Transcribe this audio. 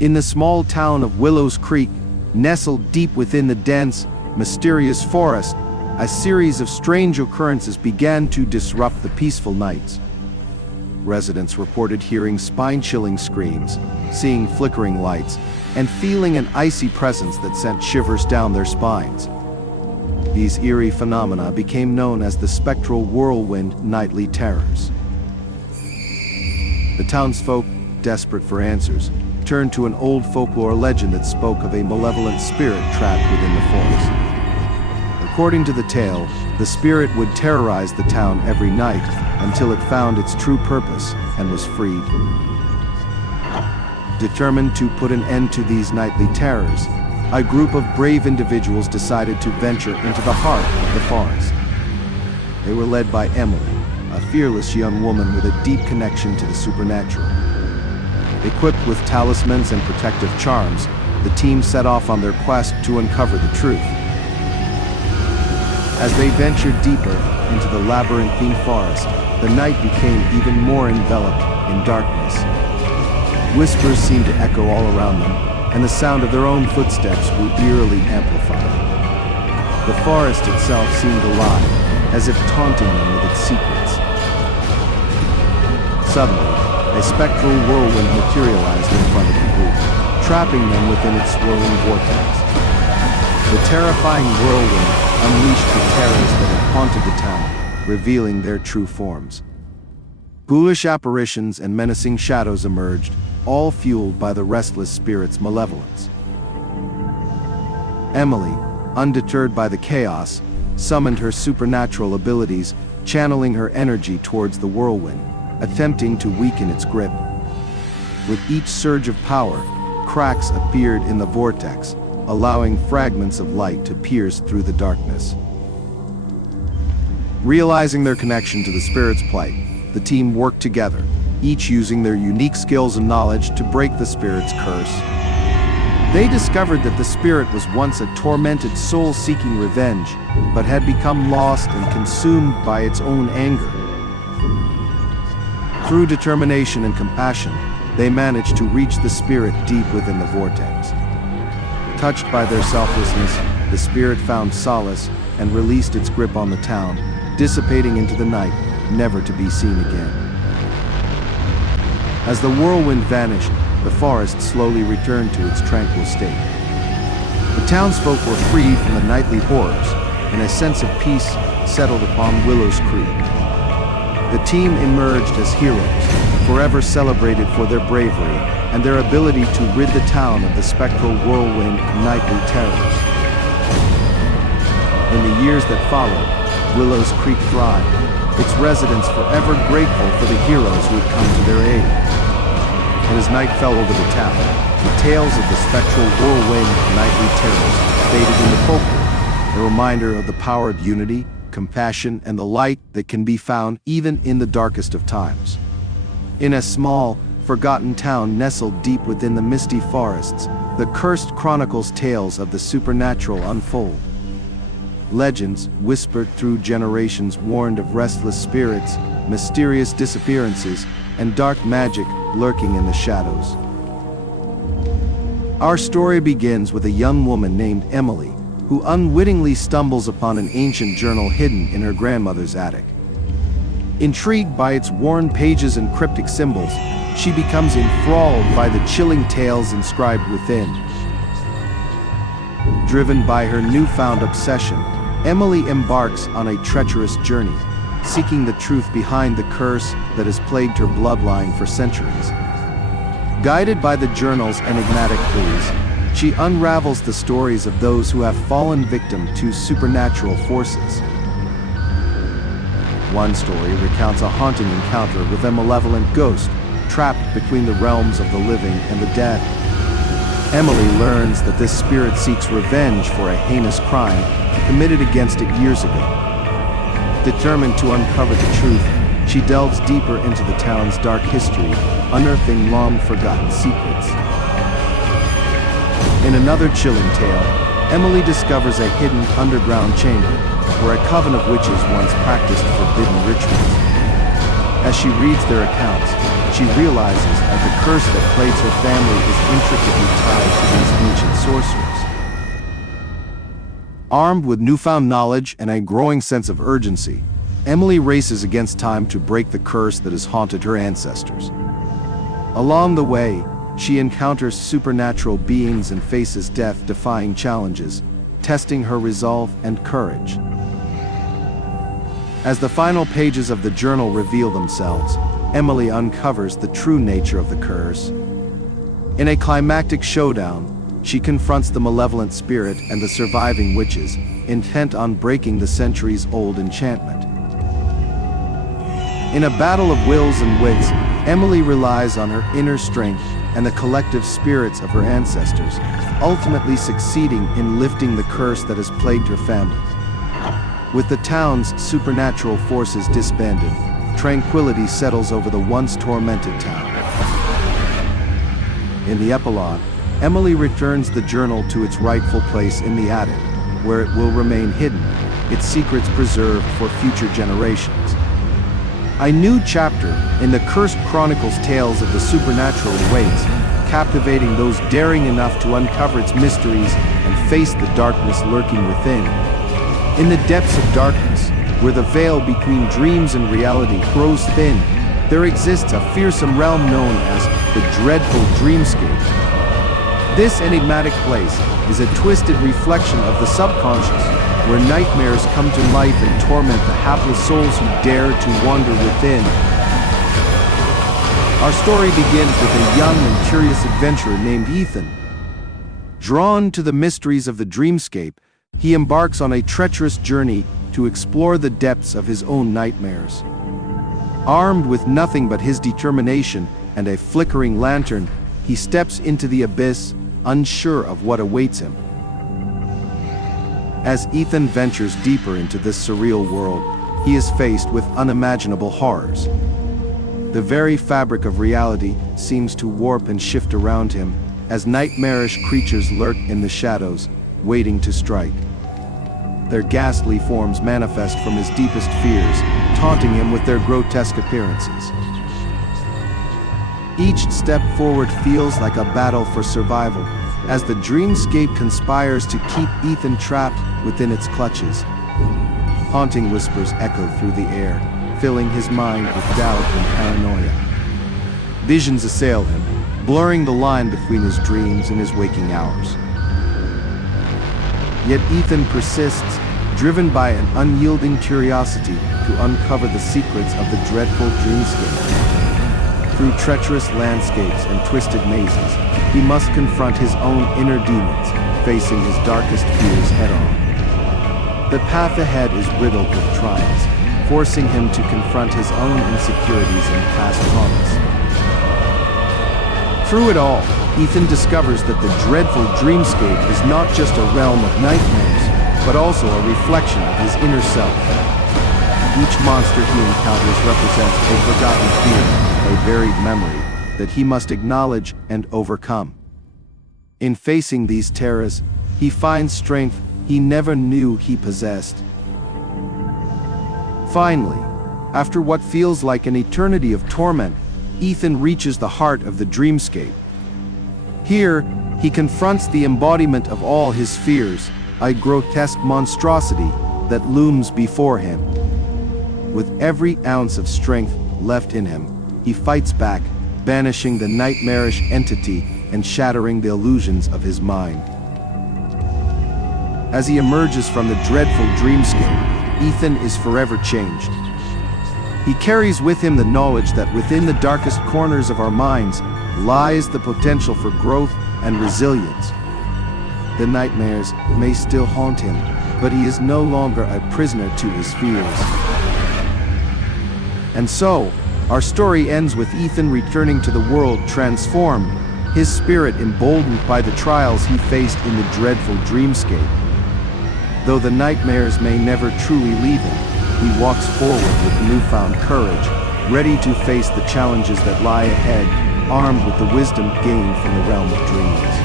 In the small town of Willows Creek, nestled deep within the dense, mysterious forest, a series of strange occurrences began to disrupt the peaceful nights. Residents reported hearing spine-chilling screams, seeing flickering lights, and feeling an icy presence that sent shivers down their spines. These eerie phenomena became known as the Spectral Whirlwind nightly terrors. The townsfolk, desperate for answers, turned to an old folklore legend that spoke of a malevolent spirit trapped within the forest. According to the tale, the spirit would terrorize the town every night until it found its true purpose and was freed. Determined to put an end to these nightly terrors, a group of brave individuals decided to venture into the heart of the forest. They were led by Emily, a fearless young woman with a deep connection to the supernatural. Equipped with talismans and protective charms, the team set off on their quest to uncover the truth. As they ventured deeper into the labyrinthine forest, the night became even more enveloped in darkness. Whispers seemed to echo all around them, and the sound of their own footsteps grew eerily amplified. The forest itself seemed alive, as if taunting them with its secrets. Suddenly, a spectral whirlwind materialized in front of the group, trapping them within its swirling vortex. The terrifying whirlwind unleashed the terrors that had haunted the town, revealing their true forms. Ghoulish apparitions and menacing shadows emerged, all fueled by the restless spirit's malevolence. Emily, undeterred by the chaos, summoned her supernatural abilities, channeling her energy towards the whirlwind, attempting to weaken its grip. With each surge of power, cracks appeared in the vortex, allowing fragments of light to pierce through the darkness. Realizing their connection to the spirit's plight, the team worked together, each using their unique skills and knowledge to break the spirit's curse. They discovered that the spirit was once a tormented soul seeking revenge, but had become lost and consumed by its own anger. Through determination and compassion, they managed to reach the spirit deep within the vortex. Touched by their selflessness, the spirit found solace and released its grip on the town, dissipating into the night, never to be seen again. As the whirlwind vanished, the forest slowly returned to its tranquil state. The townsfolk were freed from the nightly horrors, and a sense of peace settled upon Willows Creek. The team emerged as heroes, forever celebrated for their bravery and their ability to rid the town of the spectral whirlwind nightly terrors. In the years that followed, Willows Creek thrived, its residents forever grateful for the heroes who had come to their aid. And as night fell over the town, the tales of the spectral whirlwind nightly terrors faded into folklore, a reminder of the power of unity, compassion, and the light that can be found even in the darkest of times. In a small, forgotten town nestled deep within the misty forests, the cursed chronicles tales of the supernatural unfold. Legends, whispered through generations, warned of restless spirits, mysterious disappearances, and dark magic lurking in the shadows. Our story begins with a young woman named Emily, who unwittingly stumbles upon an ancient journal hidden in her grandmother's attic. Intrigued by its worn pages and cryptic symbols, she becomes enthralled by the chilling tales inscribed within. Driven by her newfound obsession, Emily embarks on a treacherous journey, seeking the truth behind the curse that has plagued her bloodline for centuries. Guided by the journal's enigmatic clues, she unravels the stories of those who have fallen victim to supernatural forces. One story recounts a haunting encounter with a malevolent ghost trapped between the realms of the living and the dead. Emily learns that this spirit seeks revenge for a heinous crime committed against it years ago. Determined to uncover the truth, she delves deeper into the town's dark history, unearthing long-forgotten secrets. In another chilling tale, Emily discovers a hidden underground chamber where a coven of witches once practiced forbidden rituals. As she reads their accounts, she realizes that the curse that plagues her family is intricately tied to these ancient sorcerers. Armed with newfound knowledge and a growing sense of urgency, Emily races against time to break the curse that has haunted her ancestors. Along the way, she encounters supernatural beings and faces death-defying challenges, testing her resolve and courage. As the final pages of the journal reveal themselves, Emily uncovers the true nature of the curse. In a climactic showdown, she confronts the malevolent spirit and the surviving witches, intent on breaking the centuries-old enchantment. In a battle of wills and wits, Emily relies on her inner strength and the collective spirits of her ancestors, ultimately succeeding in lifting the curse that has plagued her family. With the town's supernatural forces disbanded, tranquility settles over the once tormented town. In the epilogue, Emily returns the journal to its rightful place in the attic, where it will remain hidden, its secrets preserved for future generations. A new chapter in the cursed chronicles tales of the supernatural awaits, captivating those daring enough to uncover its mysteries and face the darkness lurking within. In the depths of darkness, where the veil between dreams and reality grows thin, there exists a fearsome realm known as the dreadful dreamscape. This enigmatic place is a twisted reflection of the subconscious, where nightmares come to life and torment the hapless souls who dare to wander within. Our story begins with a young and curious adventurer named Ethan. Drawn to the mysteries of the dreamscape, he embarks on a treacherous journey to explore the depths of his own nightmares. Armed with nothing but his determination and a flickering lantern, he steps into the abyss, unsure of what awaits him. As Ethan ventures deeper into this surreal world, he is faced with unimaginable horrors. The very fabric of reality seems to warp and shift around him, as nightmarish creatures lurk in the shadows, waiting to strike. Their ghastly forms manifest from his deepest fears, taunting him with their grotesque appearances. Each step forward feels like a battle for survival, as the dreamscape conspires to keep Ethan trapped within its clutches. Haunting whispers echo through the air, filling his mind with doubt and paranoia. Visions assail him, blurring the line between his dreams and his waking hours. Yet Ethan persists, driven by an unyielding curiosity to uncover the secrets of the dreadful dreamscape. Through treacherous landscapes and twisted mazes, he must confront his own inner demons, facing his darkest fears head-on. The path ahead is riddled with trials, forcing him to confront his own insecurities and past traumas. Through it all, Ethan discovers that the dreadful dreamscape is not just a realm of nightmares, but also a reflection of his inner self. Each monster he encounters represents a forgotten fear, a buried memory, that he must acknowledge and overcome. In facing these terrors, he finds strength he never knew he possessed. Finally, after what feels like an eternity of torment, Ethan reaches the heart of the dreamscape. Here, he confronts the embodiment of all his fears, a grotesque monstrosity that looms before him. With every ounce of strength left in him, he fights back, banishing the nightmarish entity and shattering the illusions of his mind. As he emerges from the dreadful dreamscape, Ethan is forever changed. He carries with him the knowledge that within the darkest corners of our minds lies the potential for growth and resilience. The nightmares may still haunt him, but he is no longer a prisoner to his fears. And so, our story ends with Ethan returning to the world transformed, his spirit emboldened by the trials he faced in the dreadful dreamscape. Though the nightmares may never truly leave him, he walks forward with newfound courage, ready to face the challenges that lie ahead, armed with the wisdom gained from the realm of dreams.